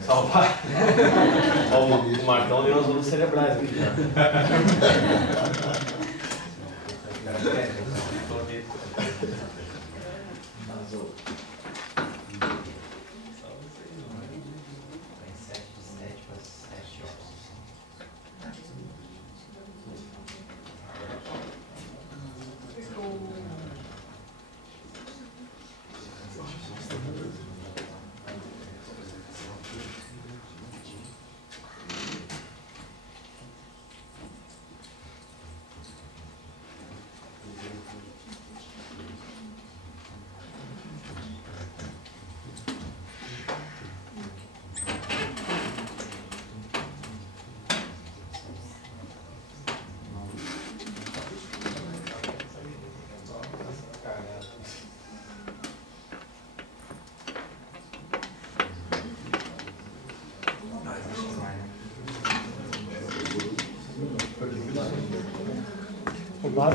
Salvar. O Marcão deu umas ondas cerebrais aqui já. Eu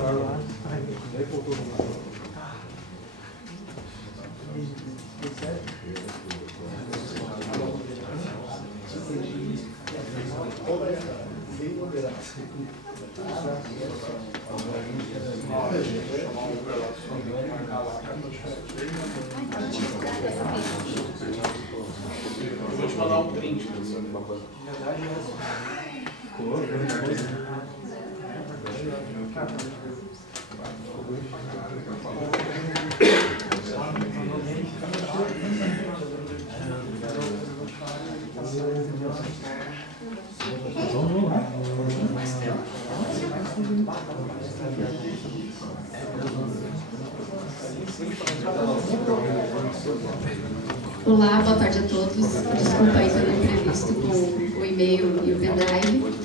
vou te mandar um print. Olá, boa tarde a todos. Desculpa aí pelo imprevisto com o e-mail e o pendrive.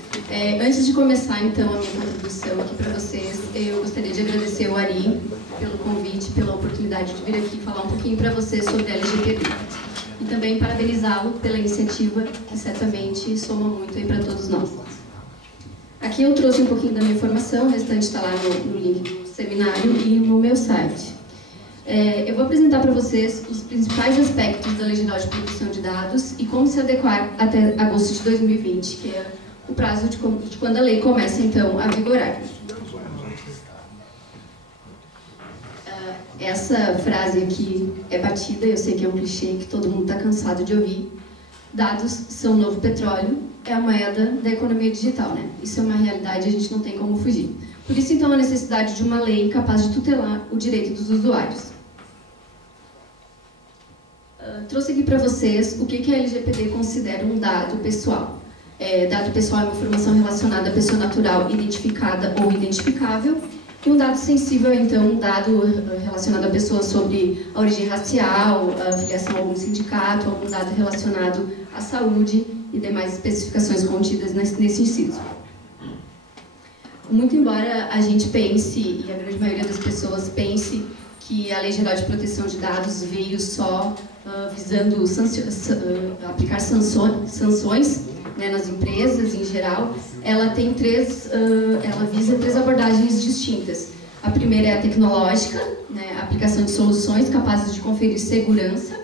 Antes de começar, então, a minha contribuição aqui para vocês, eu gostaria de agradecer ao Ari pelo convite, pela oportunidade de vir aqui falar um pouquinho para vocês sobre a LGPD. E também parabenizá-lo pela iniciativa, que certamente soma muito aí para todos nós. Aqui eu trouxe um pouquinho da minha informação, o restante está lá no link do seminário e no meu site. Eu vou apresentar para vocês os principais aspectos da Lei Geral de Proteção de Dados e como se adequar até agosto de 2020, que é o prazo de quando a lei começa, então, a vigorar. Essa frase aqui é batida, eu sei que é um clichê que todo mundo está cansado de ouvir. Dados são o novo petróleo, é a moeda da economia digital, né? Isso é uma realidade, a gente não tem como fugir. Por isso, então, a necessidade de uma lei capaz de tutelar o direito dos usuários. Trouxe aqui para vocês o que a LGPD considera um dado pessoal. Dado pessoal é uma informação relacionada à pessoa natural identificada ou identificável, e um dado sensível é, então, um dado relacionado à pessoa sobre a origem racial, a filiação a algum sindicato, algum dado relacionado à saúde e demais especificações contidas nesse inciso. Muito embora a gente pense, e a grande maioria das pessoas pense, que a Lei Geral de Proteção de Dados veio só visando aplicar sanções, né, nas empresas em geral, ela visa três abordagens distintas. A primeira é a tecnológica, né, a aplicação de soluções capazes de conferir segurança,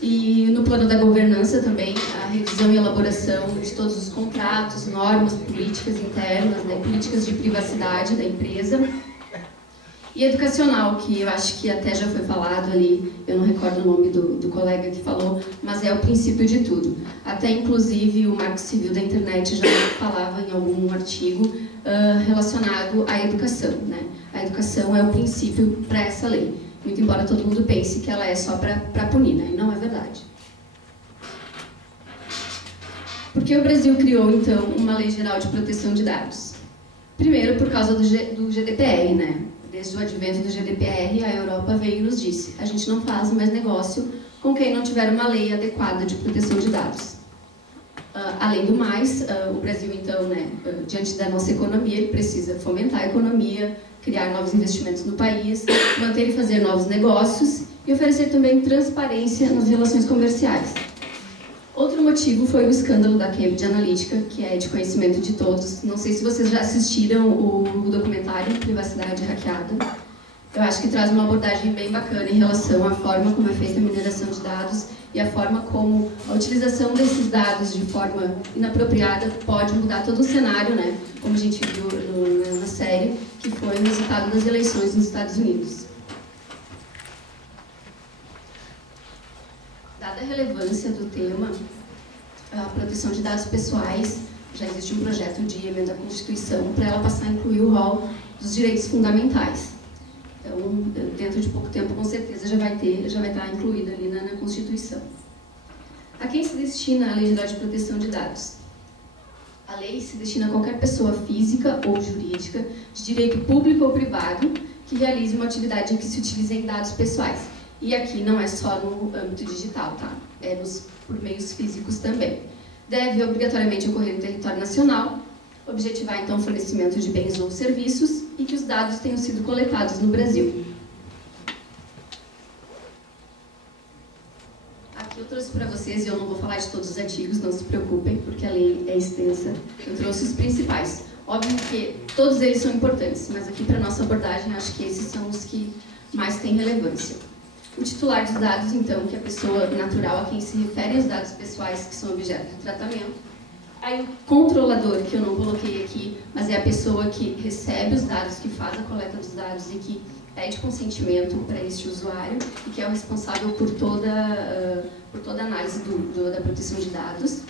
e no plano da governança também, a revisão e elaboração de todos os contratos, normas, políticas internas, né, políticas de privacidade da empresa. E educacional, que eu acho que até já foi falado ali, eu não recordo o nome do colega que falou, mas é o princípio de tudo. Até, inclusive, o Marco Civil da Internet já falava em algum artigo relacionado à educação, né? A educação é o princípio para essa lei, muito embora todo mundo pense que ela é só para punir, né? E não é verdade. Por que o Brasil criou, então, uma Lei Geral de Proteção de Dados? Primeiro, por causa do GDPR, né? Desde o advento do GDPR, a Europa veio e nos disse: a gente não faz mais negócio com quem não tiver uma lei adequada de proteção de dados. Além do mais, o Brasil, então, né, diante da nossa economia, ele precisa fomentar a economia, criar novos investimentos no país, manter e fazer novos negócios e oferecer também transparência nas relações comerciais. Outro motivo foi o escândalo da Cambridge Analytica, que é de conhecimento de todos. Não sei se vocês já assistiram o documentário Privacidade Hackeada. Eu acho que traz uma abordagem bem bacana em relação à forma como é feita a mineração de dados e a forma como a utilização desses dados de forma inapropriada pode mudar todo o cenário, né? Como a gente viu na série, que foi o resultado das eleições nos Estados Unidos. Dada a relevância do tema, a proteção de dados pessoais, já existe um projeto de emenda à Constituição para ela passar a incluir o rol dos direitos fundamentais. Então, dentro de pouco tempo, com certeza, já vai estar incluída ali na Constituição. A quem se destina a Lei Geral de Proteção de Dados? A lei se destina a qualquer pessoa física ou jurídica, de direito público ou privado, que realize uma atividade em que se utilizem dados pessoais. E aqui não é só no âmbito digital, tá? É por meios físicos também. Deve obrigatoriamente ocorrer no território nacional, objetivar então o fornecimento de bens ou serviços e que os dados tenham sido coletados no Brasil. Aqui eu trouxe para vocês, e eu não vou falar de todos os artigos, não se preocupem, porque a lei é extensa. Eu trouxe os principais. Óbvio que todos eles são importantes, mas aqui para nossa abordagem acho que esses são os que mais têm relevância. O titular dos dados, então, que é a pessoa natural a quem se referem os dados pessoais que são objeto do tratamento. Aí o controlador, que eu não coloquei aqui, mas é a pessoa que recebe os dados, que faz a coleta dos dados e que pede consentimento para este usuário e que é o responsável por toda a análise da proteção de dados.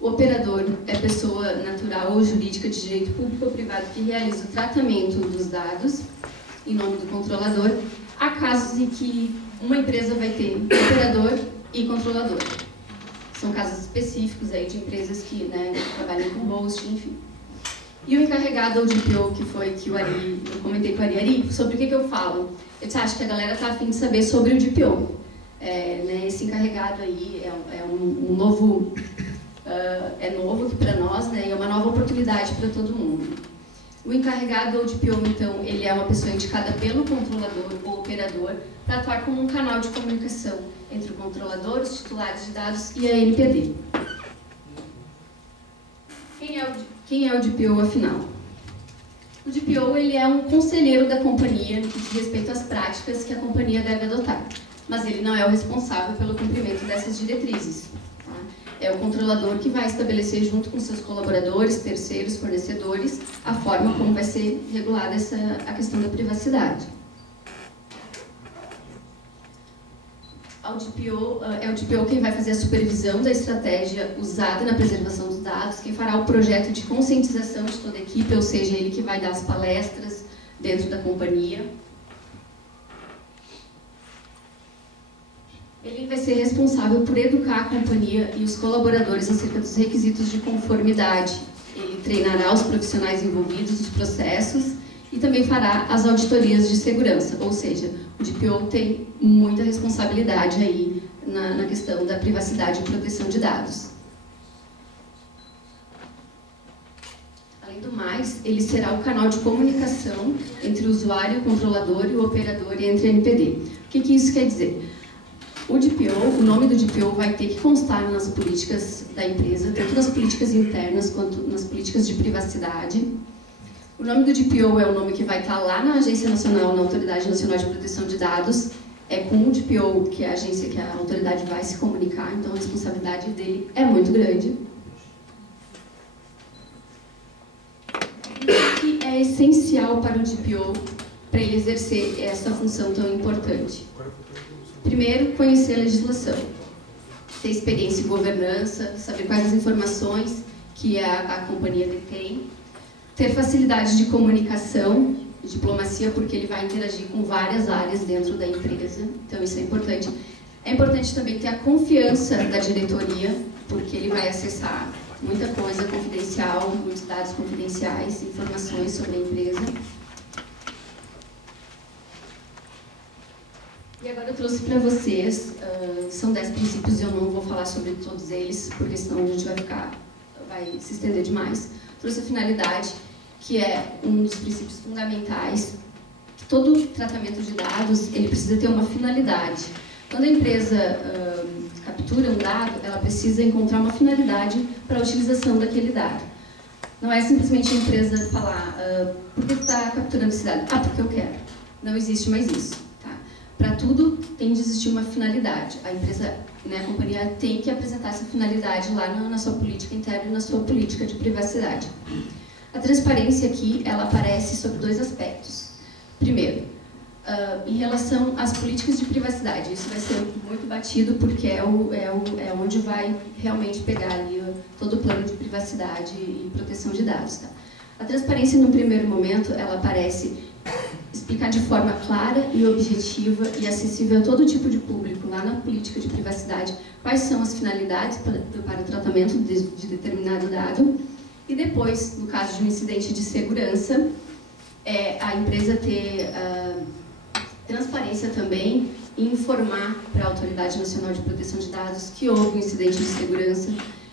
O operador é pessoa natural ou jurídica de direito público ou privado que realiza o tratamento dos dados em nome do controlador. Há casos em que uma empresa vai ter operador e controlador. São casos específicos aí de empresas que, né, trabalham com host, enfim. E o encarregado ou DPO, que foi que eu comentei com o Ari, sobre o que eu falo? Eu disse, acho que a galera está a fim de saber sobre o DPO. Né, esse encarregado aí é um novo, é novo aqui para nós, né, e é uma nova oportunidade para todo mundo. O encarregado ou DPO, então, ele é uma pessoa indicada pelo controlador ou operador para atuar como um canal de comunicação entre o controlador, os titulares de dados e a NPD. Quem é o DPO, afinal? O DPO ele é um conselheiro da companhia que diz respeito às práticas que a companhia deve adotar, mas ele não é o responsável pelo cumprimento dessas diretrizes. Tá? É o controlador que vai estabelecer, junto com seus colaboradores, terceiros, fornecedores, a forma como vai ser regulada a questão da privacidade. É o DPO quem vai fazer a supervisão da estratégia usada na preservação dos dados, quem fará o projeto de conscientização de toda a equipe, ou seja, ele que vai dar as palestras dentro da companhia. Ele vai ser responsável por educar a companhia e os colaboradores acerca dos requisitos de conformidade. Ele treinará os profissionais envolvidos nos processos e também fará as auditorias de segurança, ou seja, o DPO tem muita responsabilidade aí na questão da privacidade e proteção de dados. Além do mais, ele será o canal de comunicação entre o usuário, o controlador e o operador e entre a NPD. O que isso quer dizer? O DPO, o nome do DPO vai ter que constar nas políticas da empresa, tanto nas políticas internas quanto nas políticas de privacidade. O nome do DPO é o nome que vai estar lá na Agência Nacional, na Autoridade Nacional de Proteção de Dados. É com o DPO que a agência, que a autoridade vai se comunicar, então a responsabilidade dele é muito grande. O que é essencial para o DPO, para ele exercer essa função tão importante? Primeiro, conhecer a legislação, ter experiência em governança, saber quais as informações que a companhia detém, ter facilidade de comunicação, diplomacia, porque ele vai interagir com várias áreas dentro da empresa, então isso é importante. É importante também ter a confiança da diretoria, porque ele vai acessar muita coisa confidencial, muitos dados confidenciais, informações sobre a empresa. E agora eu trouxe para vocês, são 10 princípios e eu não vou falar sobre todos eles, porque senão a gente vai se estender demais. Trouxe a finalidade, que é um dos princípios fundamentais. Todo tratamento de dados, ele precisa ter uma finalidade. Quando a empresa captura um dado, ela precisa encontrar uma finalidade para a utilização daquele dado. Não é simplesmente a empresa falar, por que está capturando esse dado? Ah, porque eu quero. Não existe mais isso. Para tudo tem de existir uma finalidade. A empresa, né, a companhia tem que apresentar essa finalidade lá na sua política interna e na sua política de privacidade. A transparência aqui, ela aparece sob 2 aspectos. Primeiro, em relação às políticas de privacidade, isso vai ser muito batido porque é onde vai realmente pegar ali todo o plano de privacidade e proteção de dados. Tá? A transparência, no primeiro momento, ela aparece explicar de forma clara e objetiva e acessível a todo tipo de público, lá na política de privacidade, quais são as finalidades para o tratamento de determinado dado. E depois, no caso de um incidente de segurança, a empresa ter transparência também e informar para a Autoridade Nacional de Proteção de Dados que houve um incidente de segurança,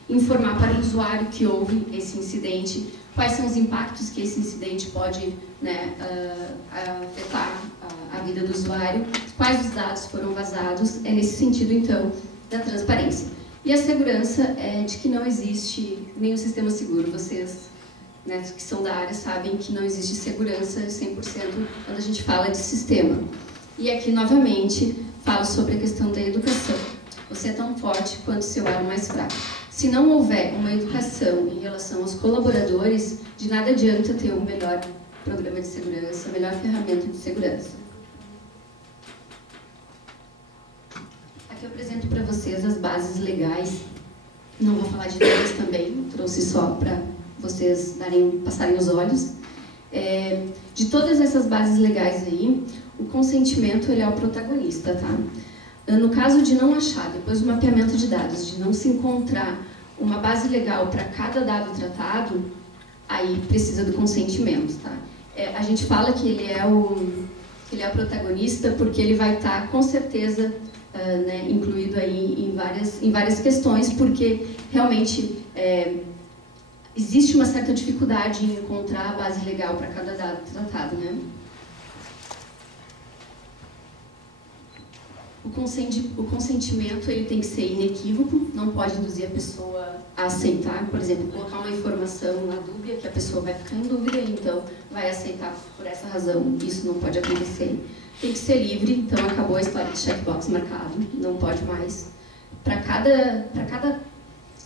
informar para o usuário que houve esse incidente, quais são os impactos que esse incidente pode, né, afetar a vida do usuário, quais os dados foram vazados. É nesse sentido, então, da transparência. E a segurança é de que não existe nenhum sistema seguro. Vocês né, que são da área sabem que não existe segurança 100% quando a gente fala de sistema. E aqui, novamente, falo sobre a questão da educação. Você é tão forte quanto seu elo mais fraco. Se não houver uma educação em relação aos colaboradores, de nada adianta ter um melhor programa de segurança, a melhor ferramenta de segurança. Aqui eu apresento para vocês as bases legais. Não vou falar de todas também, trouxe só para vocês passarem os olhos. De todas essas bases legais aí, o consentimento ele é o protagonista, tá? No caso de não achar, depois do mapeamento de dados, de não se encontrar uma base legal para cada dado tratado, aí precisa do consentimento, tá? A gente fala que ele é o protagonista porque ele vai estar, com certeza, né, incluído aí em várias questões, porque realmente existe uma certa dificuldade em encontrar a base legal para cada dado tratado, né? O consentimento ele tem que ser inequívoco, não pode induzir a pessoa a aceitar, por exemplo, colocar uma informação na dúvida que a pessoa vai ficar em dúvida e então vai aceitar por essa razão. Isso não pode acontecer. Tem que ser livre, então acabou a história de checkbox marcado, não pode mais. Para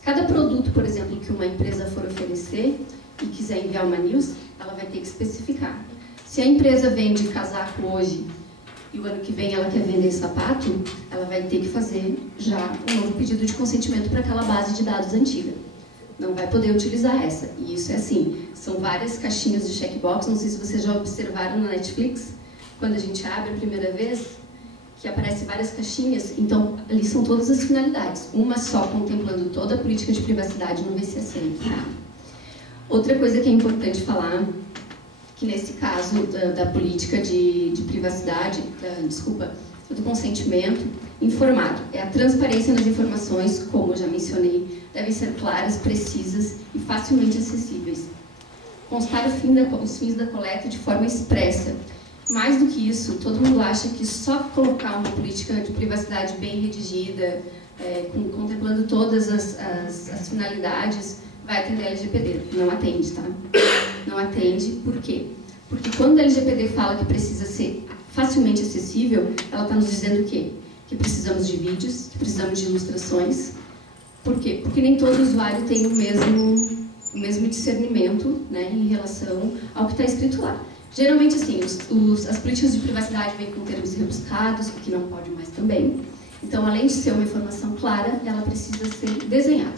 cada produto, por exemplo, que uma empresa for oferecer e quiser enviar uma news, ela vai ter que especificar. Se a empresa vende casaco hoje e o ano que vem ela quer vender sapato, ela vai ter que fazer já um novo pedido de consentimento para aquela base de dados antiga. Não vai poder utilizar essa. E isso é assim, são várias caixinhas de checkbox, não sei se vocês já observaram na Netflix, quando a gente abre a primeira vez, que aparece várias caixinhas, então ali são todas as finalidades. Uma só contemplando toda a política de privacidade não vai ser aceita. Outra coisa que é importante falar, que nesse caso da política de privacidade, do consentimento informado, é a transparência nas informações, como eu já mencionei, devem ser claras, precisas e facilmente acessíveis. Constar os fins da coleta de forma expressa. Mais do que isso, todo mundo acha que só colocar uma política de privacidade bem redigida, contemplando todas as finalidades, vai atender a LGPD. Não atende, tá? Não atende, por quê? Porque quando a LGPD fala que precisa ser facilmente acessível, ela está nos dizendo o quê? Que precisamos de vídeos, que precisamos de ilustrações. Por quê? Porque nem todo usuário tem o mesmo discernimento, né, em relação ao que está escrito lá. Geralmente, assim, as políticas de privacidade vêm com termos rebuscados, o que não pode mais também. Então, além de ser uma informação clara, ela precisa ser desenhada.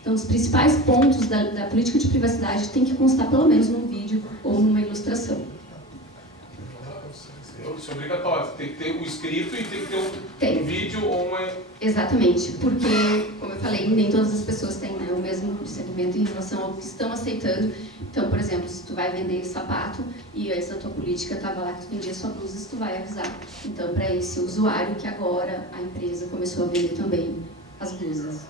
Então, os principais pontos da política de privacidade tem que constar pelo menos num vídeo ou numa ilustração. Isso é obrigatório, tem que ter o escrito e tem que ter um vídeo ou uma... Exatamente, porque, como eu falei, nem todas as pessoas têm, né, o mesmo discernimento em relação ao que estão aceitando. Então, por exemplo, se tu vai vender sapato e essa tua política estava lá que tu vendia só blusas, tu vai avisar. Então, para esse usuário que agora a empresa começou a vender também as blusas.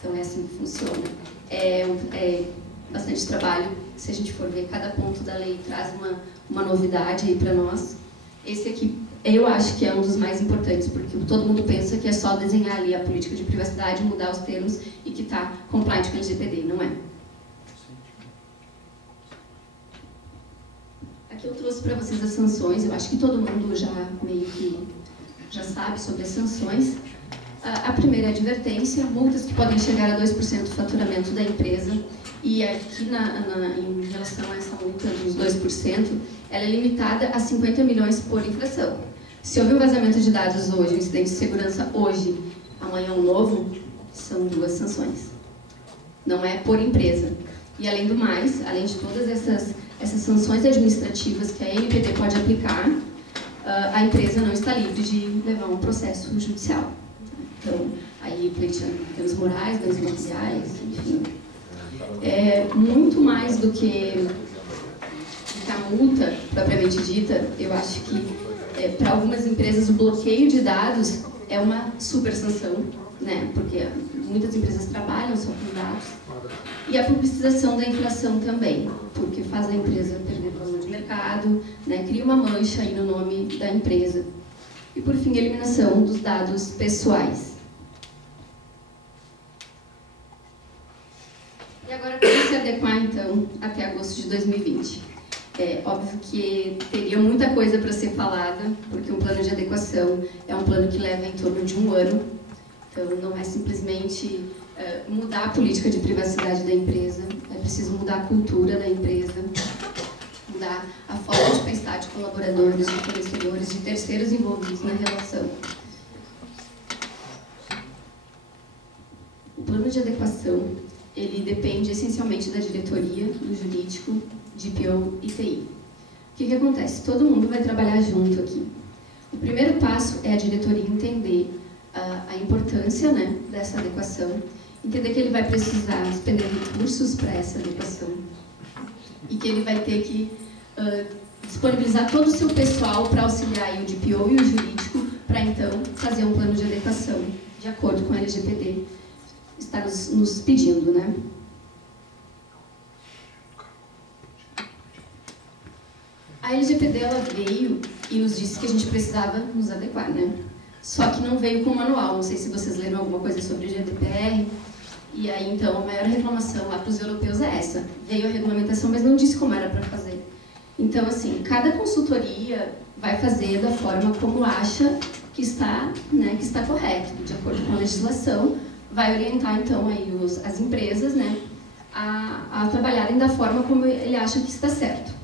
Então, é assim que funciona. É bastante trabalho, se a gente for ver, cada ponto da lei traz uma novidade aí para nós. Esse aqui, eu acho que é um dos mais importantes, porque todo mundo pensa que é só desenhar ali a política de privacidade, mudar os termos e que está compliant com a LGPD, não é? Aqui eu trouxe para vocês as sanções, eu acho que todo mundo já meio que já sabe sobre as sanções. A primeira é a advertência, multas que podem chegar a 2% do faturamento da empresa. E aqui, em relação a essa multa dos 2%, ela é limitada a 50 milhões por infração. Se houver um vazamento de dados hoje, um incidente de segurança hoje, amanhã um novo, são 2 sanções. Não é por empresa. E além do mais, além de todas essas sanções administrativas que a ANPD pode aplicar, a empresa não está livre de levar um processo judicial. Então, aí pleiteando danos morais, danos materiais, enfim. Muito mais do que a multa propriamente dita, eu acho que para algumas empresas o bloqueio de dados é uma super sanção, né? Porque muitas empresas trabalham só com dados. E a publicização da infração também, porque faz a empresa perder valor de mercado, né? Cria uma mancha aí no nome da empresa. E por fim, a eliminação dos dados pessoais. E agora, como se adequar, então, até agosto de 2020. É óbvio que teria muita coisa para ser falada, porque um plano de adequação é um plano que leva em torno de 1 ano. Então, não é simplesmente mudar a política de privacidade da empresa, é preciso mudar a cultura da empresa, mudar a forma de pensar de colaboradores, de fornecedores, de terceiros envolvidos na relação. O plano de adequação, ele depende essencialmente da diretoria, do jurídico, DPO e TI. O que acontece? Todo mundo vai trabalhar junto aqui. O primeiro passo é a diretoria entender a importância, né, dessa adequação, entender que ele vai precisar despender recursos para essa adequação e que ele vai ter que disponibilizar todo o seu pessoal para auxiliar aí o DPO e o jurídico para, então, fazer um plano de adequação de acordo com a LGPD está nos pedindo, né? A LGPD, ela veio e nos disse que a gente precisava nos adequar, né? Só que não veio com manual. Não sei se vocês leram alguma coisa sobre o GDPR. E aí, então, a maior reclamação lá para os europeus é essa. Veio a regulamentação, mas não disse como era para fazer. Então, assim, cada consultoria vai fazer da forma como acha que está, né, que está correto, de acordo com a legislação, vai orientar, então, aí as empresas, né, a trabalharem da forma como ele acha que está certo.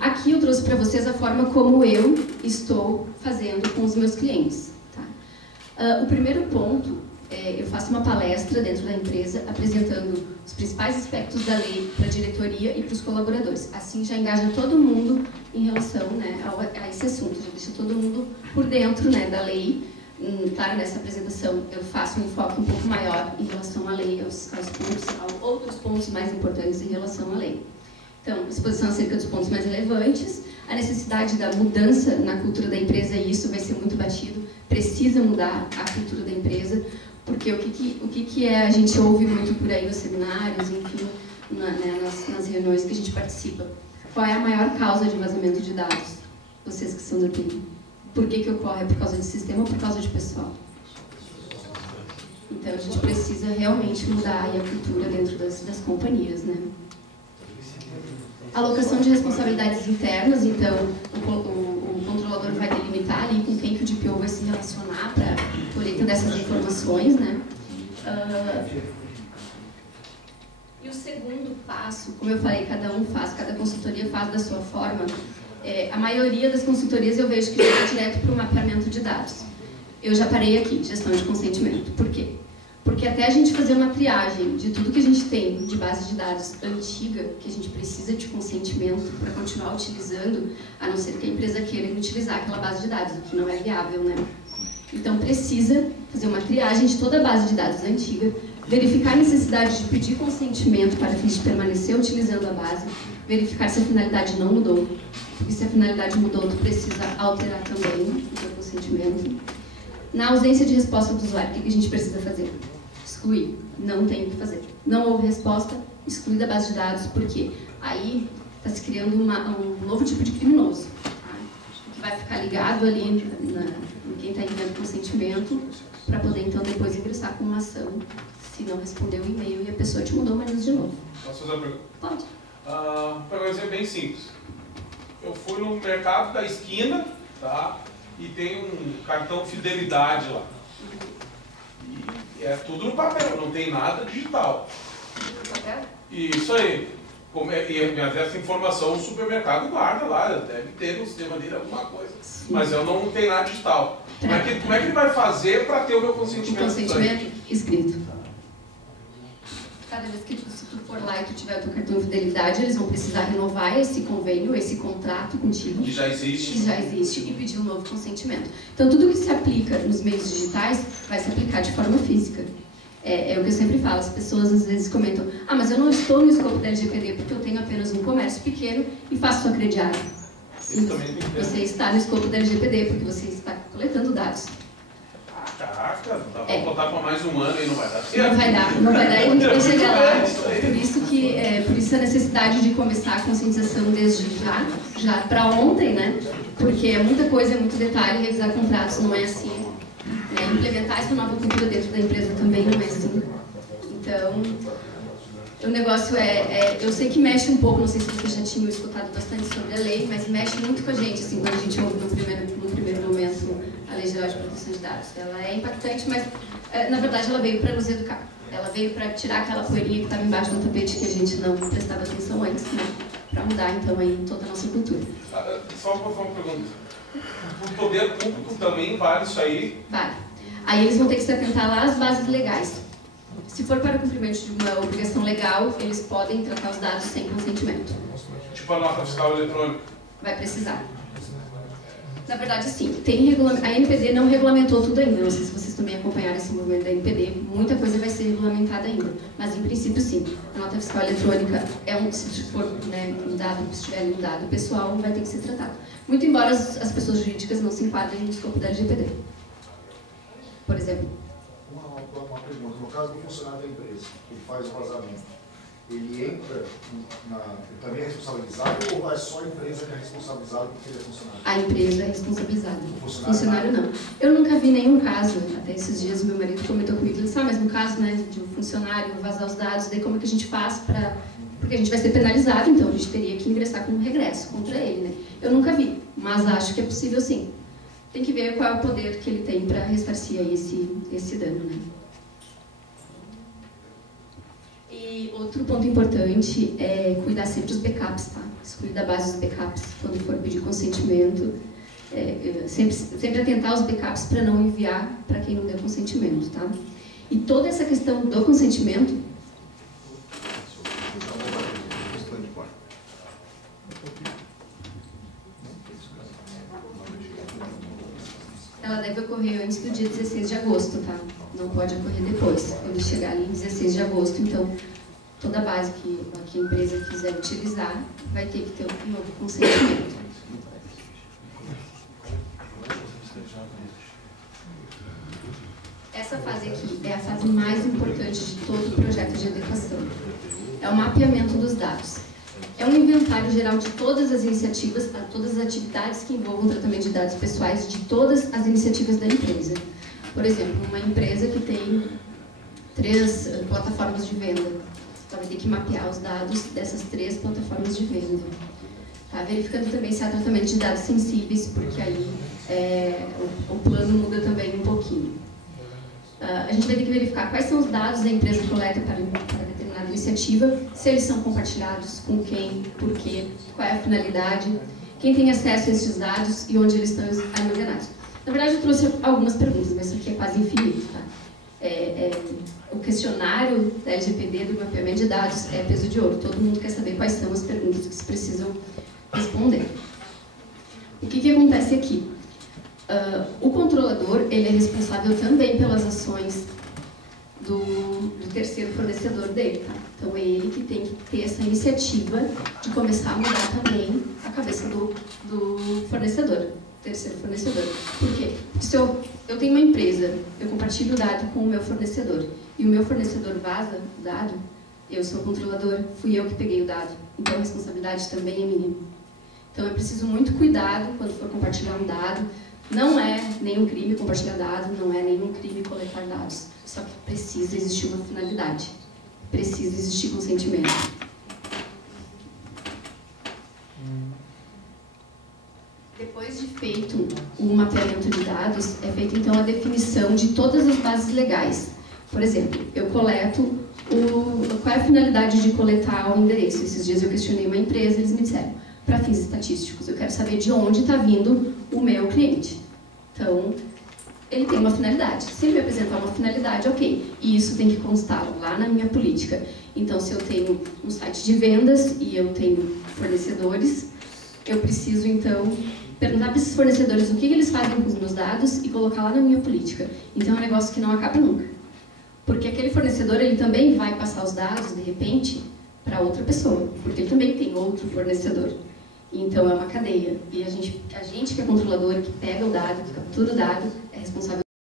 Aqui eu trouxe para vocês a forma como eu estou fazendo com os meus clientes. Tá? O primeiro ponto, eu faço uma palestra dentro da empresa apresentando os principais aspectos da lei para a diretoria e para os colaboradores. Assim já engaja todo mundo em relação, né, a esse assunto, já deixa todo mundo por dentro, né, da lei. Claro, nessa apresentação eu faço um enfoque um pouco maior em relação à lei, aos pontos, a outros pontos mais importantes em relação à lei. Então, exposição acerca dos pontos mais relevantes, a necessidade da mudança na cultura da empresa, e isso vai ser muito batido, precisa mudar a cultura da empresa, porque o que a gente ouve muito por aí nos seminários, enfim, nas reuniões que a gente participa. Qual é a maior causa de vazamento de dados? Vocês que são do TI. Por que ocorre? É por causa de sistema ou por causa de pessoal? Então, a gente precisa realmente mudar aí a cultura dentro das companhias, né? Alocação de responsabilidades internas, então o controlador vai delimitar ali com quem que o DPO vai se relacionar para colheita dessas informações, né? E o segundo passo, como eu falei, cada consultoria faz da sua forma. A maioria das consultorias eu vejo que já vai direto para o mapeamento de dados. Eu já parei aqui, gestão de consentimento. Por quê? Porque até a gente fazer uma triagem de tudo que a gente tem de base de dados antiga, que a gente precisa de consentimento para continuar utilizando, a não ser que a empresa queira utilizar aquela base de dados, o que não é viável, né? Então precisa fazer uma triagem de toda a base de dados antiga, verificar a necessidade de pedir consentimento para fins de permanecer utilizando a base, verificar se a finalidade não mudou, porque se a finalidade mudou, tu precisa alterar também o teu consentimento. Na ausência de resposta do usuário, o que a gente precisa fazer? Excluir. Não tem o que fazer. Não houve resposta, exclui da base de dados, porque aí está se criando um novo tipo de criminoso, tá? Que vai ficar ligado ali em quem está enviando consentimento, para poder então depois ingressar com uma ação, se não respondeu o e-mail e a pessoa te mandou mais de novo. Posso fazer uma pergunta? Pode. Para um exemplo bem simples. Eu fui no mercado da esquina, tá? E tem um cartão fidelidade lá. E é tudo no papel, não tem nada digital. Isso aí. Mas essa informação o supermercado guarda lá, deve ter no sistema dele alguma coisa. Mas eu não tenho nada digital. Como é que ele vai fazer para ter o meu consentimento? Consentimento escrito. Cada vez que se tu for lá e tu tiver o teu cartão de fidelidade, eles vão precisar renovar esse convênio, esse contrato contigo. Que já existe. Que já existe e pedir um novo consentimento. Então, tudo que se aplica nos meios digitais vai se aplicar de forma física. É o que eu sempre falo, as pessoas às vezes comentam: ah, mas eu não estou no escopo da LGPD porque eu tenho apenas um comércio pequeno e faço sua crediária. Você está no escopo da LGPD porque você está coletando dados. Caraca, dá para botar para mais um ano e não vai dar certo. Não vai dar e a gente vai chegar lá. Por isso a necessidade de começar a conscientização desde já para ontem, né? Porque é muita coisa, é muito detalhe, revisar contratos não é assim. Implementar essa nova cultura dentro da empresa também não é assim. Então, O negócio eu sei que mexe um pouco, não sei se vocês já tinham escutado bastante sobre a lei, mas mexe muito com a gente, assim, quando a gente ouve no primeiro momento a Lei Geral de Proteção de Dados. Ela é impactante, mas, na verdade, ela veio para nos educar. Ela veio para tirar aquela poeirinha que estava embaixo do tapete que a gente não prestava atenção antes, né? Para mudar, então, aí toda a nossa cultura. Só uma pergunta. O poder público também vale isso aí? Vale. Aí eles vão ter que se atentar lá às bases legais. Se for para o cumprimento de uma obrigação legal, eles podem tratar os dados sem consentimento. Tipo a nota fiscal eletrônica? Vai precisar. Na verdade, sim. A NPD não regulamentou tudo ainda. Não sei se vocês também acompanharam esse movimento da NPD. Muita coisa vai ser regulamentada ainda. Mas, em princípio, sim. A nota fiscal eletrônica se for, né, se tiver ali um dado pessoal, vai ter que ser tratado. Muito embora as pessoas jurídicas não se enquadrem no escopo da LGPD. Por exemplo. Uma pergunta. No caso do funcionário da empresa, que faz o vazamento, ele entra também é responsabilizado ou é só a empresa que é responsabilizada porque ele é funcionário? A empresa é responsabilizada. O funcionário não. Eu nunca vi nenhum caso, até esses dias meu marido comentou comigo, ele disse, mas no caso, né, de um funcionário vazar os dados, daí como é que a gente faz para... Porque a gente vai ser penalizado, então a gente teria que ingressar com um regresso contra ele, né? Eu nunca vi, mas acho que é possível sim. Tem que ver qual é o poder que ele tem para ressarcir aí esse dano, né? E outro ponto importante é cuidar sempre dos backups, tá? Excluir da base dos backups quando for pedir consentimento. Sempre atentar aos backups para não enviar para quem não deu consentimento, tá? E toda essa questão do consentimento... Ela deve ocorrer antes do dia 16 de agosto, tá? Não pode ocorrer depois. Quando chegar ali em 16 de agosto, então, toda a base que a empresa quiser utilizar vai ter que ter um novo consentimento. Essa fase aqui é a fase mais importante de todo o projeto de adequação. É o mapeamento dos dados. É um inventário geral de todas as iniciativas, todas as atividades que envolvam o tratamento de dados pessoais de todas as iniciativas da empresa. Por exemplo, uma empresa que tem 3 plataformas de venda, ela vai ter que mapear os dados dessas 3 plataformas de venda. Tá? Verificando também se há tratamento de dados sensíveis, porque aí o plano muda também um pouquinho. A gente vai ter que verificar quais são os dados da empresa coleta para determinada iniciativa, se eles são compartilhados, com quem, por quê, qual é a finalidade, quem tem acesso a esses dados e onde eles estão armazenados. Na verdade, eu trouxe algumas perguntas, mas isso aqui é quase infinito. Tá? O questionário da LGPD do mapeamento de dados é peso de ouro. Todo mundo quer saber quais são as perguntas que se precisam responder. O que acontece aqui? O controlador ele é responsável também pelas ações do terceiro fornecedor dele. Tá? Então, é ele que tem que ter essa iniciativa de começar a mudar também a cabeça do fornecedor, terceiro fornecedor. Por quê? Porque se eu tenho uma empresa, eu compartilho o dado com o meu fornecedor, e o meu fornecedor vaza o dado, eu sou o controlador, fui eu que peguei o dado. Então, a responsabilidade também é minha. Então, é preciso muito cuidado quando for compartilhar um dado. Não é nenhum crime compartilhar dados, não é nenhum crime coletar dados. Só que precisa existir uma finalidade. Precisa existir consentimento. Depois de feito o mapeamento de dados, é feita então a definição de todas as bases legais. Por exemplo, eu coleto qual é a finalidade de coletar o endereço. Esses dias eu questionei uma empresa, eles me disseram, para fins estatísticos, eu quero saber de onde está vindo o meu cliente. Então, ele tem uma finalidade. Se ele me apresentar uma finalidade, ok. E isso tem que constar lá na minha política. Então, se eu tenho um site de vendas e eu tenho fornecedores, eu preciso, então, perguntar para esses fornecedores o que eles fazem com os meus dados e colocar lá na minha política. Então, é um negócio que não acaba nunca. Porque aquele fornecedor, ele também vai passar os dados, de repente, para outra pessoa. Porque ele também tem outro fornecedor. Então, é uma cadeia. E a gente que é controlador, que pega o dado, que captura o dado, é responsável